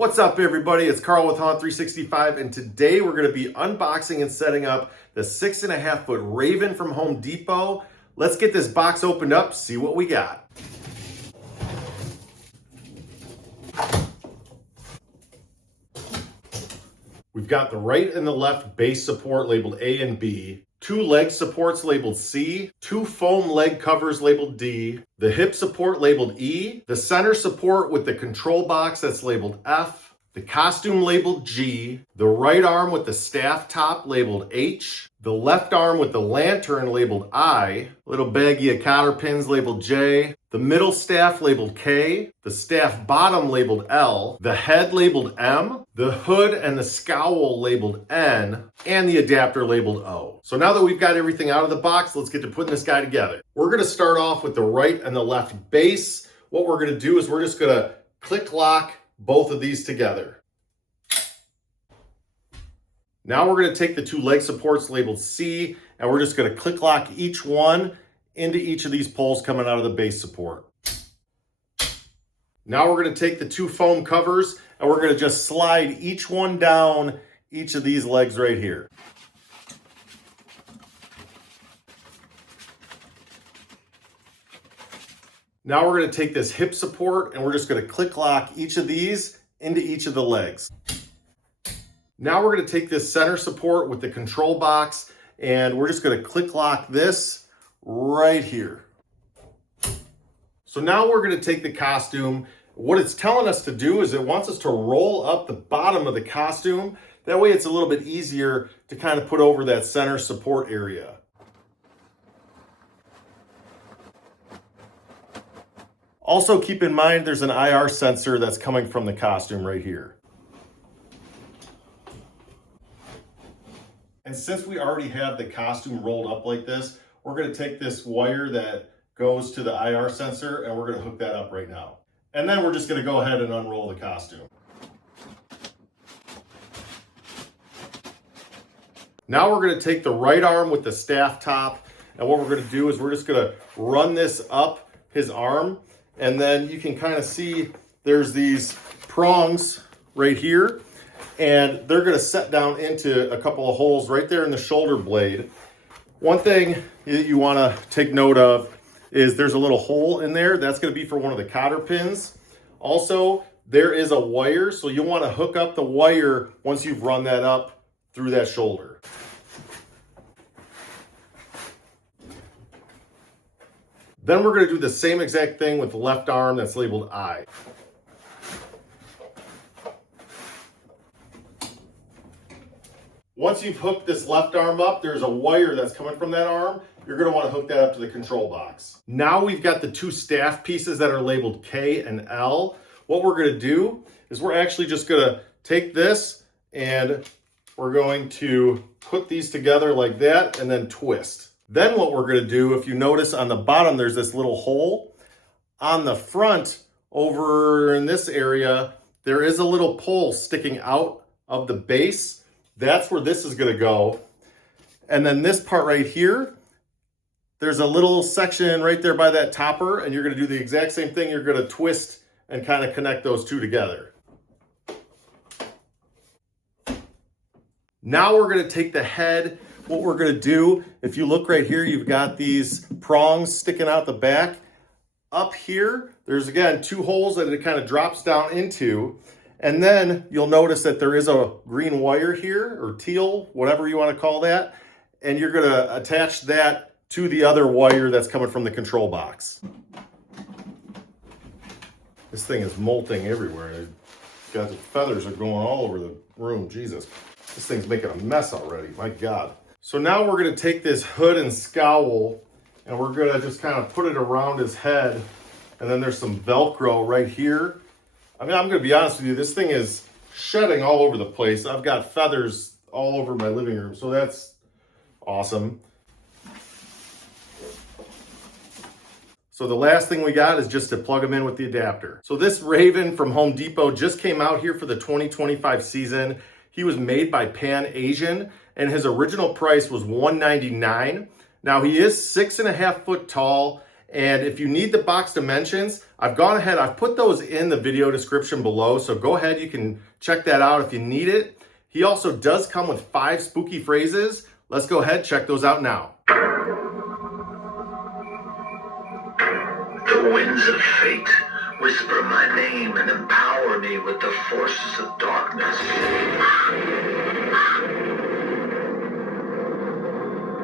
What's up everybody, it's Carl with Han 365 and today we're going to be unboxing and setting up the 6.5 foot Raven from Home Depot. Let's get this box opened up, see what we got. We've got the right and the left base support labeled A and B, 2 leg supports labeled C, 2 foam leg covers labeled D, the hip support labeled E, the center support with the control box that's labeled F, the costume labeled G, the right arm with the staff top labeled H, the left arm with the lantern labeled I, little baggie of cotter pins labeled J, the middle staff labeled K, the staff bottom labeled L, the head labeled M, the hood and the scowl labeled N, and the adapter labeled O. So now that we've got everything out of the box, let's get to putting this guy together. We're going to start off with the right and the left base. What we're going to do is we're just going to click lock both of these together. Now we're going to take the 2 leg supports labeled C and we're just going to click lock each one into each of these poles coming out of the base support. Now we're going to take the 2 foam covers and we're going to just slide each one down each of these legs right here. Now we're going to take this hip support and we're just going to click lock each of these into each of the legs. Now we're going to take this center support with the control box and we're just going to click lock this right here. So now we're going to take the costume. What it's telling us to do is it wants us to roll up the bottom of the costume. That way it's a little bit easier to kind of put over that center support area. Also keep in mind there's an IR sensor that's coming from the costume right here. And since we already have the costume rolled up like this, we're going to take this wire that goes to the IR sensor and we're going to hook that up right now. And then we're just going to go ahead and unroll the costume. Now we're going to take the right arm with the staff top and what we're going to do is we're just going to run this up his arm and then you can kind of see there's these prongs right here. And they're going to set down into a couple of holes right there in the shoulder blade. One thing that you want to take note of is there's a little hole in there. That's going to be for one of the cotter pins. Also, there is a wire, so you'll want to hook up the wire once you've run that up through that shoulder. Then we're going to do the same exact thing with the left arm that's labeled I. Once you've hooked this left arm up, there's a wire that's coming from that arm. You're going to want to hook that up to the control box. Now we've got the 2 staff pieces that are labeled K and L. What we're going to do is we're actually just going to take this and we're going to put these together like that and then twist. Then what we're going to do, if you notice on the bottom, there's this little hole. On the front, over in this area, there is a little pole sticking out of the base. That's where this is going to go. And then this part right here, there's a little section right there by that topper, and you're going to do the exact same thing. You're going to twist and kind of connect those 2 together. Now we're going to take the head. What we're going to do, if you look right here, you've got these prongs sticking out the back. Up here, there's again 2 holes that it kind of drops down into. And then you'll notice that there is a green wire here, or teal, whatever you want to call that. And you're going to attach that to the other wire that's coming from the control box. This thing is molting everywhere. The feathers are going all over the room. Jesus, this thing's making a mess already. My God. So now we're going to take this hood and scowl and we're going to just kind of put it around his head. And then there's some Velcro right here. I mean, I'm going to be honest with you, this thing is shedding all over the place. I've got feathers all over my living room, so that's awesome. So the last thing we got is just to plug them in with the adapter. So this Raven from Home Depot just came out here for the 2025 season. He was made by Pan Asian and his original price was $199. Now he is 6.5 foot tall And if you need the box dimensions, I've gone ahead, I've put those in the video description below. So go ahead, you can check that out if you need it. He also does come with 5 spooky phrases. Let's go ahead, check those out now. The winds of fate whisper my name and empower me with the forces of darkness.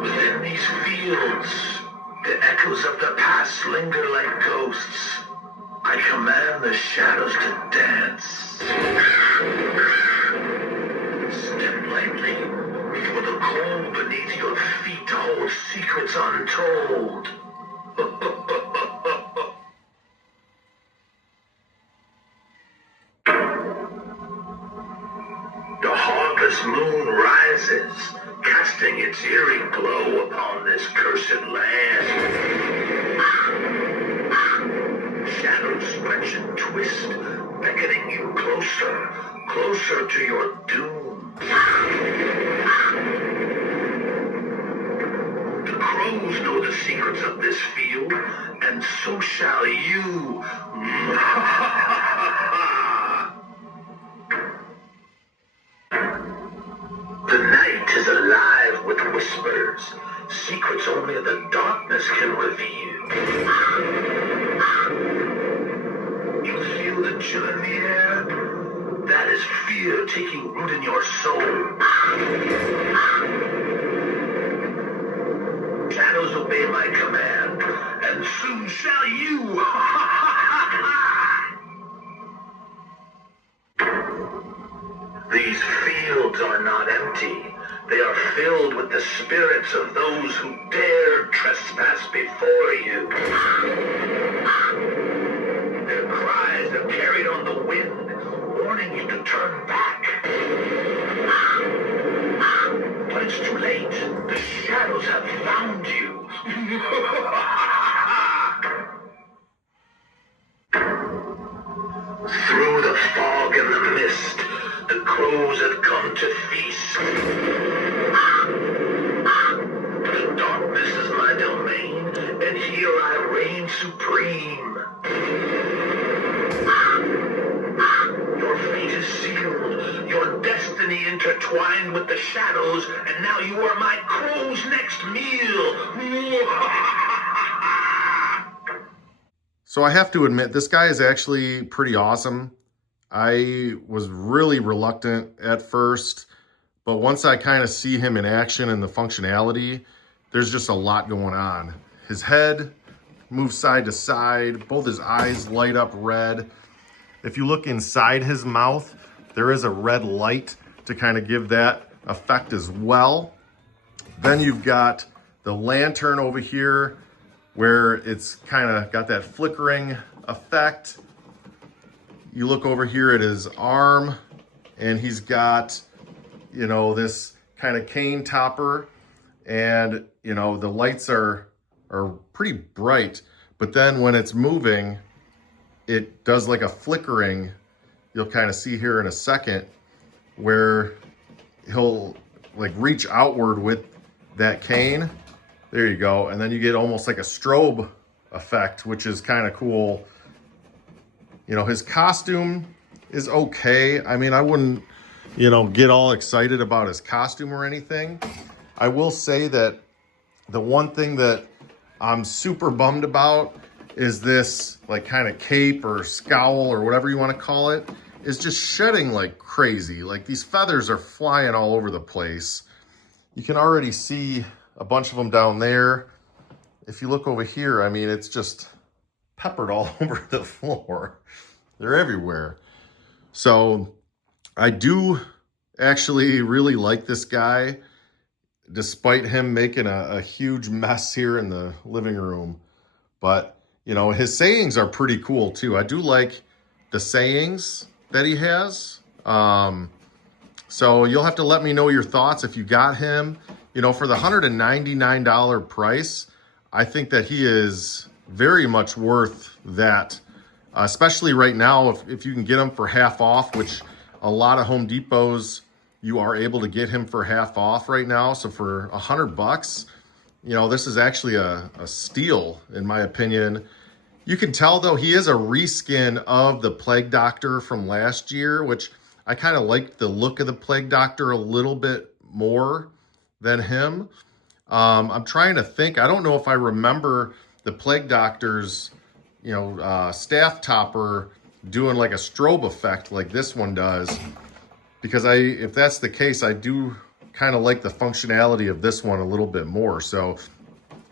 Within these fields, the echoes of the past linger like ghosts. I command the shadows to dance. Step lightly, for the cold beneath your feet holds secrets untold. The heartless moon rises, casting its eerie glow upon this cursed land. Shadows stretch and twist, beckoning you closer, closer to your doom. The crows know the secrets of this field, and so shall you. The night is alive with whispers, secrets only the darkness can reveal. You feel the chill in the air? That is fear taking root in your soul. Shadows obey my command, and soon shall you. These fields are not empty. They are filled with the spirits of those who dared trespass before you. Their cries are carried on the wind, warning you to turn back. But it's too late. The shadows have found you. Through the fog and the mist, the crows have come to feast. The darkness is my domain, and here I reign supreme. Your fate is sealed, your destiny intertwined with the shadows, and now you are my crow's next meal. So I have to admit, this guy is actually pretty awesome. I was really reluctant at first, but once I kind of see him in action and the functionality, there's just a lot going on. His head moves side to side, both his eyes light up red. If you look inside his mouth, there is a red light to kind of give that effect as well. Then you've got the lantern over here where it's kind of got that flickering effect. You look over here at his arm and he's got, you know, this kind of cane topper, and, you know, the lights are pretty bright, but then when it's moving, it does like a flickering. You'll kind of see here in a second where he'll like reach outward with that cane. There you go. And then you get almost like a strobe effect, which is kind of cool. You know, his costume is okay. I mean, I wouldn't, you know, get all excited about his costume or anything. I will say that the one thing that I'm super bummed about is this like kind of cape or scowl or whatever you want to call it is just shedding like crazy. Like these feathers are flying all over the place. You can already see a bunch of them down there. If you look over here, I mean, it's just peppered all over the floor. They're everywhere. So I do actually really like this guy, despite him making a huge mess here in the living room. But, you know, his sayings are pretty cool too. I do like the sayings that he has. So you'll have to let me know your thoughts if you got him. You know, for the $199 price, I think that he is very much worth that, especially right now if you can get him for half off, which a lot of Home Depots, you are able to get him for half off right now. So for $100, You know, this is actually a steal, in my opinion. You can tell, though, he is a reskin of the Plague Doctor from last year, which I kind of liked the look of the Plague Doctor a little bit more than him. I'm trying to think. I don't know if I remember the Plague Doctor's, staff topper doing like a strobe effect like this one does. Because if that's the case, I do kind of like the functionality of this one a little bit more. So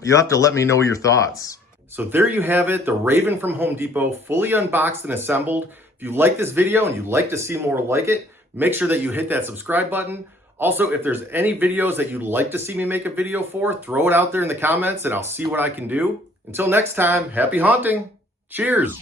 you have to let me know your thoughts. So there you have it, the Raven from Home Depot, fully unboxed and assembled. If you like this video and you'd like to see more like it, make sure that you hit that subscribe button. Also, if there's any videos that you'd like to see me make a video for, throw it out there in the comments and I'll see what I can do. Until next time, happy haunting. Cheers.